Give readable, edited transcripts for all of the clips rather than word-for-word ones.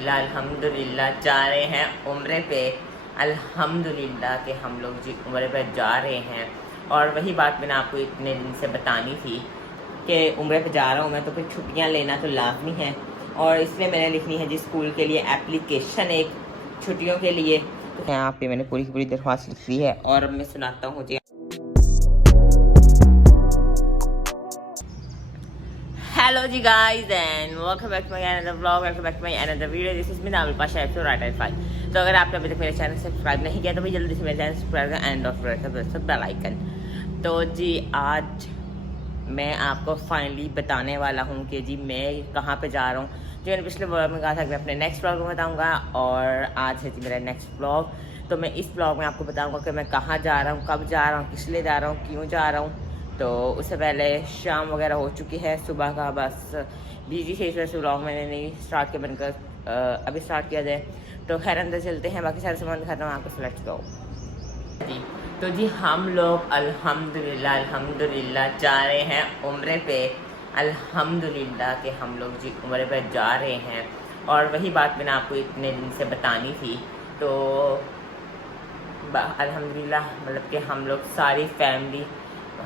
अल्हम्दुलिल्लाह जा रहे हैं उम्रे पे। अल्हम्दुलिल्लाह कि हम लोग जी उम्रे पे जा रहे हैं। और वही बात मैंने आपको इतने दिन से बतानी थी कि उम्रे पे जा रहा हूँ मैं, तो फिर छुट्टियाँ लेना तो लाजमी है। और इसलिए मैंने लिखनी है जी स्कूल के लिए एप्लीकेशन एक छुट्टियों के लिए। तो यहाँ पे मैंने पूरी की पूरी दरख्वास्त लिख दी है और अब मैं सुनाता हूँ जी। हेलो जी guys and welcome back to my another vlog, welcome back to my another video. This is me Navil Pasha F right at 5। तो अगर आपने अभी तक मेरे चैनल सब्सक्राइब नहीं किया तो भाई जल्दी से मेरे चैनल सब्सक्राइब करें एंड ऑफ बेल आइकन। तो जी आज मैं आपको फाइनली बताने वाला हूँ कि जी मैं कहाँ पे जा रहा हूँ। जो मैंने पिछले व्लॉग में कहा था कि मैं अपने नेक्स्ट व्लॉग में बताऊँगा, और आज है जी मेरा नेक्स्ट व्लॉग। तो मैं इस व्लॉग में आपको बताऊँगा कि मैं कहाँ जा रहा हूँ, कब जा रहा हूँ, किस लिए जा रहा हूँ, क्यों जा रहा हूँ। तो उससे पहले शाम वगैरह हो चुकी है, सुबह का बस बिजी थे, इस वजह से व्लॉग मैंने नहीं स्टार्ट किया, बनकर अभी स्टार्ट किया जाए। तो खैर अंदर चलते हैं, बाकी सारे सामान दिखाता हूँ आपको। सेलेक्ट करो जी। तो जी हम लोग अल्हम्दुलिल्लाह जा रहे हैं उम्रे पे। अल्हम्दुलिल्लाह कि हम लोग जी उम्रे पे जा रहे हैं। और वही बात मैंने आपको इतने दिन से बतानी थी। तो अल्हम्दुलिल्लाह मतलब कि हम लोग सारी फैमिली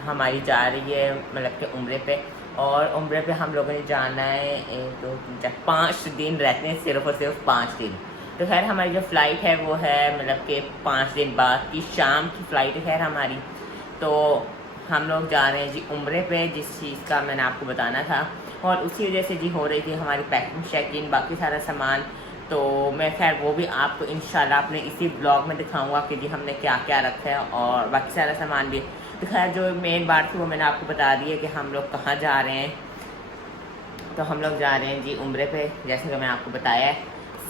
हमारी जा रही है मतलब कि उम्रे पे। और उम्रे पे हम लोगों ने जाना है 1 2 3 4 5 दिन रहते हैं, सिर्फ और सिर्फ 5 दिन। तो खैर हमारी जो फ़्लाइट है वो है मतलब कि 5 दिन बाद की शाम की फ़्लाइट है खैर हमारी। तो हम लोग जा रहे हैं जी उम्रे पे, जिस चीज़ का मैंने आपको बताना था। और उसी वजह से जी हो रही थी हमारी पैकिंग शैकिंग, बाकी सारा सामान। तो मैं खैर वो भी आपको इंशाल्लाह अपने इसी ब्लॉग में दिखाऊंगा कि जी हमने क्या क्या रखा है और बाकी सारा सामान भी। तो खैर जो मेन बात थी वो मैंने आपको बता दी है कि हम लोग कहाँ जा रहे हैं। तो हम लोग जा रहे हैं जी उम्रे पे, जैसे कि मैं आपको बताया है।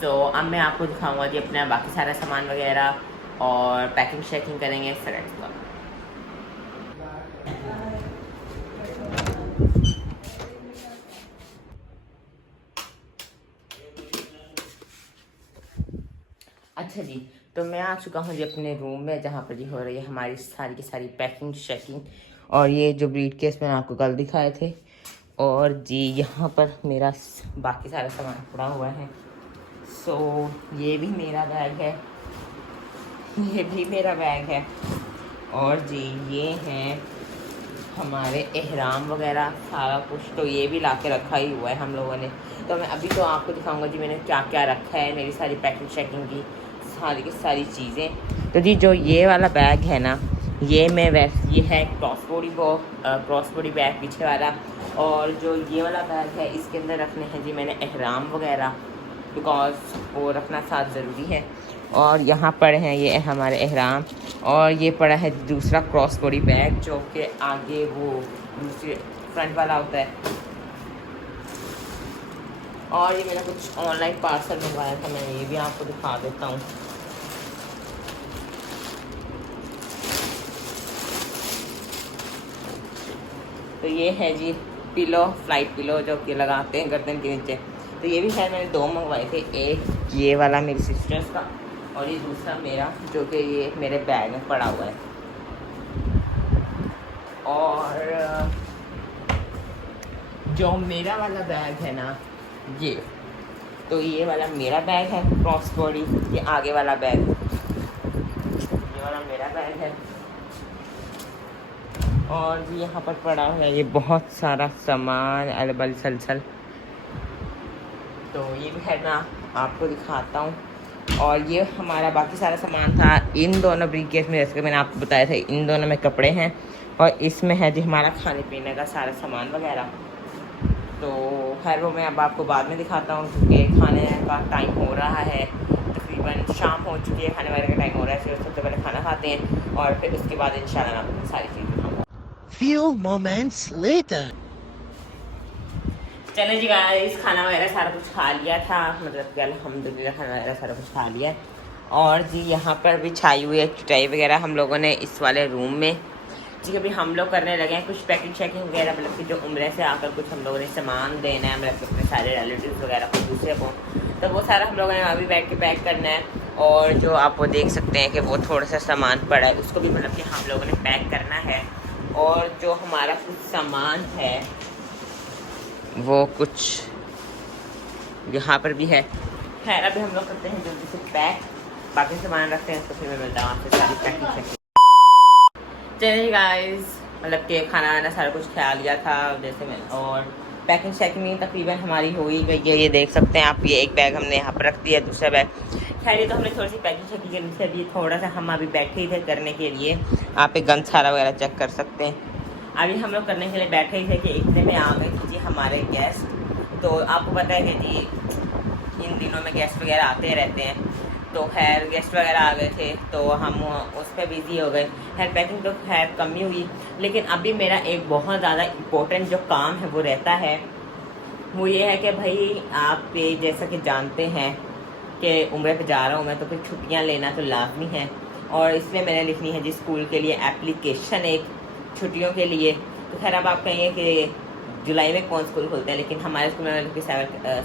सो अब मैं आपको दिखाऊंगा जी अपना बाकी सारा सामान वगैरह और पैकिंग शैकिंग करेंगे सेलेक्ट का। अच्छा जी, तो मैं आ चुका हूँ जी अपने रूम में, जहाँ पर जी हो रही है हमारी सारी की सारी पैकिंग शैकिंग। और ये जो ब्रीफ केस मैंने आपको कल दिखाए थे। और जी यहाँ पर मेरा बाकी सारा सामान पड़ा हुआ है। सो ये भी मेरा बैग है, ये भी मेरा बैग है। और जी ये हैं हमारे एहराम वगैरह सारा कुछ, तो ये भी ला के रखा ही हुआ है हम लोगों ने। तो मैं अभी तो आपको दिखाऊंगा जी मैंने क्या क्या रखा है, मेरी सारी पैकिंग शैकिंग की सारी की सारी चीज़ें। तो जी जो ये वाला बैग है ना, ये मैं ये है क्रॉस बॉडी बैग पीछे वाला। और जो ये वाला बैग है इसके अंदर रखने हैं जी मैंने एहराम वगैरह, बिकॉज वो रखना साथ ज़रूरी है। और यहाँ पर हैं ये हमारे एहराम। और ये पड़ा है दूसरा क्रॉस बॉडी बैग, जो कि आगे वो दूसरे फ्रंट वाला होता है। और ये मैंने कुछ ऑनलाइन पार्सल मंगवाया था, मैं ये भी आपको दिखा देता हूँ। तो ये है जी पिलो, फ्लाइट पिलो जो कि लगाते हैं गर्दन के नीचे। तो ये भी है, मैंने 2 मंगवाए थे, एक ये वाला मेरी सिस्टर्स का और ये दूसरा मेरा, जो कि ये मेरे बैग में पड़ा हुआ है। और जो मेरा वाला बैग है ना ये, तो ये वाला मेरा बैग है क्रॉस बॉडी, ये आगे वाला बैग ये वाला मेरा बैग है। और भी यहाँ पर पड़ा है ये बहुत सारा सामान अलबल सलसल। तो ये भी है ना आपको दिखाता हूँ। और ये हमारा बाकी सारा सामान था इन दोनों ब्रीफकेस में, जैसे कि मैंने आपको बताया था इन दोनों में कपड़े हैं और इसमें है जी हमारा खाने पीने का सारा सामान वगैरह। तो खैर वो मैं अब आपको बाद में दिखाता हूँ, क्योंकि खाने का टाइम हो रहा है, तकरीबन शाम हो चुकी है, खाने वाले का टाइम हो रहा है। फिर सबसे पहले खाना खाते हैं और फिर उसके बाद इंशाल्लाह आपको सारी चीज़ दिखाऊंगा। Few moments later. चले जी गाइस, खाना वगैरह सारा कुछ खा लिया था, मतलब कि अल्हम्दुलिल्लाह खाना वगैरह सारा कुछ खा लिया है। और जी यहाँ पर भी छाई हुई है चटाई वगैरह हम लोगों ने इस वाले रूम में। जी अभी हम लोग करने लगे हैं कुछ पैकिंग शैकिंग वगैरह, मतलब कि जो उम्रे से आकर कुछ हम लोगों ने सामान देना है, मतलब अपने सारे रिलेटिव्स वगैरह को दूसरे को, तो वो सारा हम लोगों ने अभी बैठ के पैक करना है। और जो आप वो देख सकते हैं कि वो थोड़ा सा सामान पड़ा है, उसको भी मतलब कि हम लोगों ने पैक करना है। और जो हमारा कुछ सामान है वो कुछ यहाँ पर भी है, खैर अभी हम लोग करते हैं जल्दी से पैक, बाकी सामान रखते हैं, तो फिर मैं मिलता हूँ आपसे सारी पैकिंग। चलिए गाइस, मतलब कि खाना वाना सारा कुछ खा लिया था जैसे मैं, और पैकिंग शैकिंग तकरीबन हमारी हो ही गई है। ये देख सकते हैं आप, ये एक बैग हमने यहाँ पर रख दिया, दूसरा बैग खैर ये तो हमने थोड़ी सी पैकिंग शैकिंग करनी थी। अभी थोड़ा सा हम अभी बैठे ही थे करने के लिए, आप एक गंद सारा वगैरह चेक कर सकते हैं। अभी हम लोग करने के लिए बैठे ही थे कि इतने में आ गए थे जी हमारे गेस्ट। तो आपको पता है कि जी इन दिनों में गेस्ट वगैरह आते रहते हैं, तो खैर गेस्ट वगैरह आ गए थे तो हम उस पर बिज़ी हो गए। खैर पैकिंग तो खैर कम ही हुई, लेकिन अभी मेरा एक बहुत ज़्यादा इम्पोर्टेंट जो काम है वो रहता है, वो ये है कि भाई आप ये जैसा कि जानते हैं कि उम्र पे जा रहा हूँ मैं, तो फिर छुट्टियाँ लेना तो लाजमी है, और इसलिए मैंने लिखनी है जी स्कूल के लिए एप्लीकेशन एक छुट्टियों के लिए। तो खैर अब आप कहेंगे कि जुलाई में कौन स्कूल खुलते हैं, लेकिन हमारे स्कूल में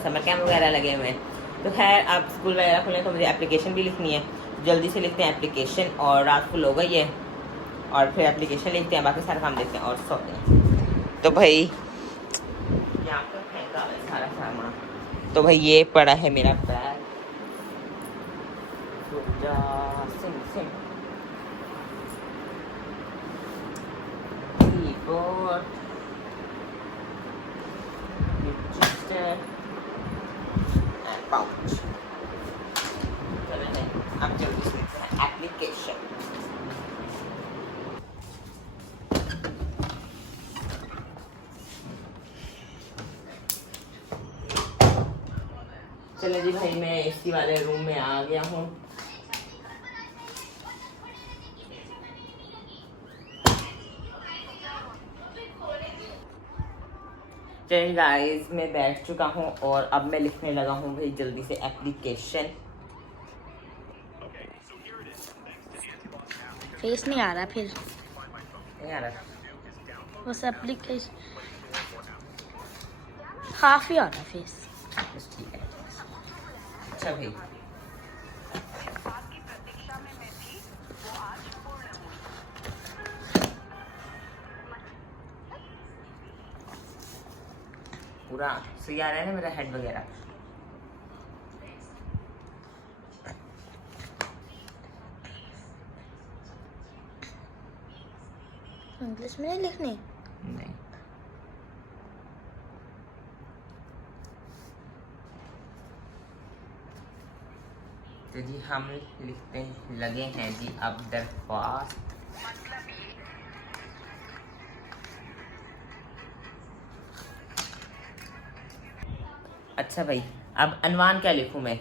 समर कैंप वगैरह लगे हुए हैं। तो खैर अब स्कूल वगैरह खुले तो मुझे एप्लीकेशन भी लिखनी है, जल्दी से लिखते हैं एप्लीकेशन, और रात फुल हो गई है, और फिर एप्लीकेशन लिखते हैं, बाकी सारा काम देखते हैं और सोते हैं। तो भाई यहाँ पर फेंका है सारा सामान, तो भाई ये पड़ा है मेरा बैग, कीबोर्ड, पाउच। अब जल्दी से एप्लीकेशन। चलो जी भाई, मैं एसी वाले रूम में आ गया हूँ। चलिए गाइस, मैं बैठ चुका हूँ और अब मैं लिखने लगा हूँ भाई जल्दी से एप्लीकेशन। फेस नहीं आ रहा, फिर नहीं आ रहा, बस एप्लीकेशन काफी आ रहा फेस। बस ठीक है। अच्छा भाई, पूरा सही आ रहा है ना मेरा हेड वगैरह। इंग्लिश में नहीं लिखनी? नहीं, तो जी हम लिखते लगे हैं जी अब दरख्वास्त। अच्छा भाई, अब अनवान क्या लिखूं मैं?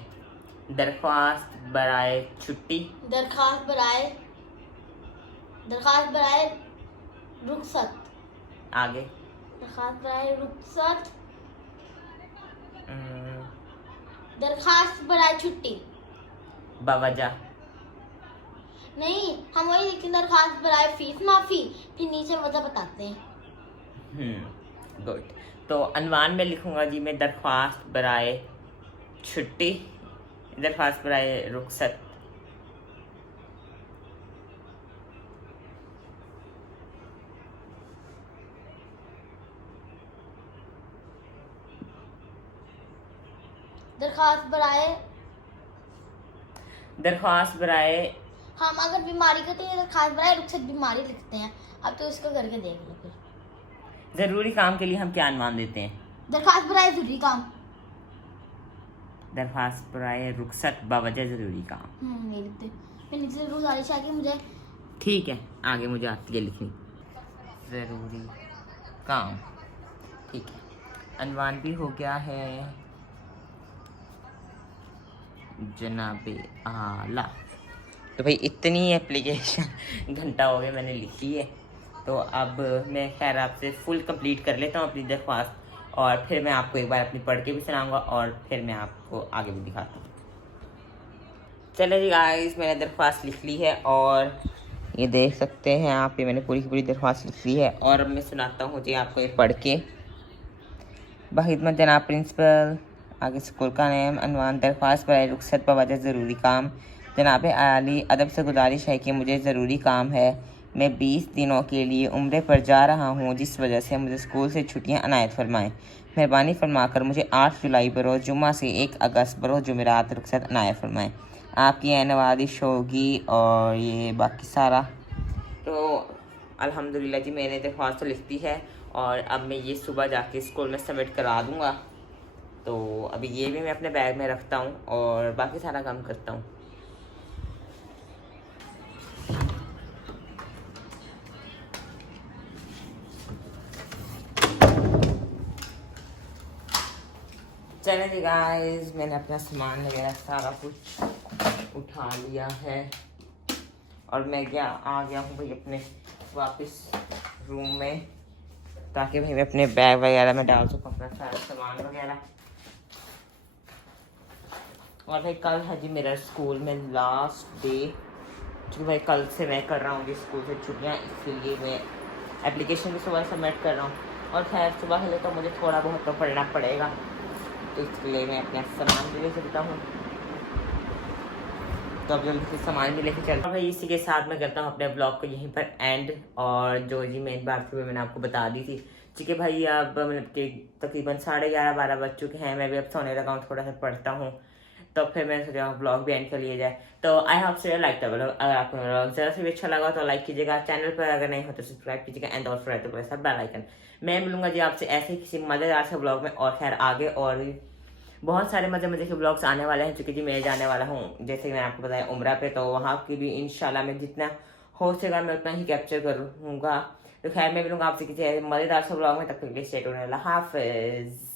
दरख्वास्त बराए छुट्टी, दरखास्त बराए रुखसत, आगे दरखास्त बराए रुखसत, अम्म, दरखास्त बराए छुट्टी। बवजह। नहीं, हम वही लिखते हैं, दरखास्त बराए फीस माफी, फिर नीचे वजह बताते हैं। गुड। तो अनवान में लिखूंगा जी मैं दरख्वास्त बराए छुट्टी, दरख्वास्त बराए रुखसत। दरख्वास्त बराए हम अगर बीमारी करते हैं दरखास्त बराए रुखसत बीमारी लिखते हैं। अब तो इसको करके देख लो फिर। ज़रूरी काम के लिए हम क्या अनवान देते हैं? दरखास्त बराए जरूरी काम। दरख्वास्त बराए रुखसत बवजह ज़रूरी काम। ये लिखते फिर नीचे गुजारिश है कि मुझे। ठीक है, आगे मुझे आती है लिखनी। ज़रूरी काम, ठीक है, अनवान भी हो गया है जनाबे आला। तो भाई इतनी एप्लीकेशन घंटा हो गया मैंने लिखी है, तो अब मैं खैर आपसे फुल कंप्लीट कर लेता हूँ अपनी दरख्वास्त, और फिर मैं आपको एक बार अपनी पढ़ के भी सुनाऊंगा, और फिर मैं आपको आगे भी दिखाता हूँ। चलो जी गाइस, मैंने दरख्वास्त लिख ली है, और ये देख सकते हैं आप, ये मैंने पूरी की पूरी दरख्वास्त लिख ली है, और अब मैं सुनाता हूँ जी आपको ये पढ़ के। बखिदमत जनाब प्रिंसिपल, आगे स्कूल का नेम, अनवान दरख्वास्त बराए रुखसत बवजह ज़रूरी काम। जनाब आली, अदब से गुजारिश है कि मुझे ज़रूरी काम है मैं 20 दिनों के लिए उम्रे पर जा रहा हूँ, जिस वजह से मुझे स्कूल से छुट्टियाँ अनायत फरमाएँ। मेहरबानी फरमाकर मुझे 8 जुलाई बरोज़ जुम्मा से 1 अगस्त बरोज़ जुमेरात रुखसत अनायत फरमाएँ। आपकी ये नवाजिश होगी और ये बाकी सारा। तो अल्हम्दुलिल्लाह जी, मैंने दरख्वास्त तो लिख दी है और अब मैं ये सुबह जाके स्कूल में सबमिट करा दूँगा। तो अभी ये भी मैं अपने बैग में रखता हूँ और बाकी सारा काम करता हूँ। चले जी गाइस, मैंने अपना सामान वगैरह सारा कुछ उठा लिया है और मैं आ गया हूँ भाई अपने वापस रूम में, ताकि भाई मैं अपने बैग वगैरह में डाल सकूँ अपना सारा सामान वगैरह। और भाई कल है जी मेरा स्कूल में लास्ट डे, क्योंकि भाई कल से मैं कर रहा हूँ जी स्कूल से छुट्टियाँ, इसलिए मैं एप्लीकेशन भी सुबह सबमिट कर रहा हूँ। और खैर सुबह के लिए तो मुझे थोड़ा बहुत तो पढ़ना पड़ेगा, तो इसलिए मैं अपना सामान भी ले सकता हूँ। तो अब जल्दी से सामान भी लेके चलता हूँ भाई। इसी के साथ मैं करता हूँ अपने ब्लॉग को यहीं पर एंड। और जो जी मेन बात थी मैंने आपको बता दी थी, ठीक है भाई। अब मतलब कि तकरीबन 11:30-12 बज चुके हैं, मैं भी अब सोने लगा हूँ, थोड़ा सा पढ़ता हूँ, तो फिर मैंने सोचा ब्लॉग भी एंड कर लिया जाए। तो I hope so like the blog. अगर आपको मेरा ब्लॉग ज़रा से भी अच्छा लगा तो लाइक कीजिएगा, चैनल पर अगर नहीं हो तो सब्सक्राइब कीजिएगा एंड और फिर तो बेल आइकन। मैं मिलूंगा जी आपसे ऐसे ही किसी मज़ेदार से ब्लॉग में। और खैर आगे और भी बहुत सारे मज़े के ब्लॉग्स आने वाले हैं, क्योंकि जी मैं जाने वाला हूँ जैसे कि मैंने आपको बताया उम्रा पे, तो वहाँ की भी इंशाल्लाह मैं जितना हो सकेगा मैं उतना ही कैप्चर करूँगा। तो खैर मैं मिलूंगा आपसे किसी मज़ेदार से ब्लॉग में, तब तक के लिए स्टे ट्यून्ड। अल्लाह हाफ़िज़।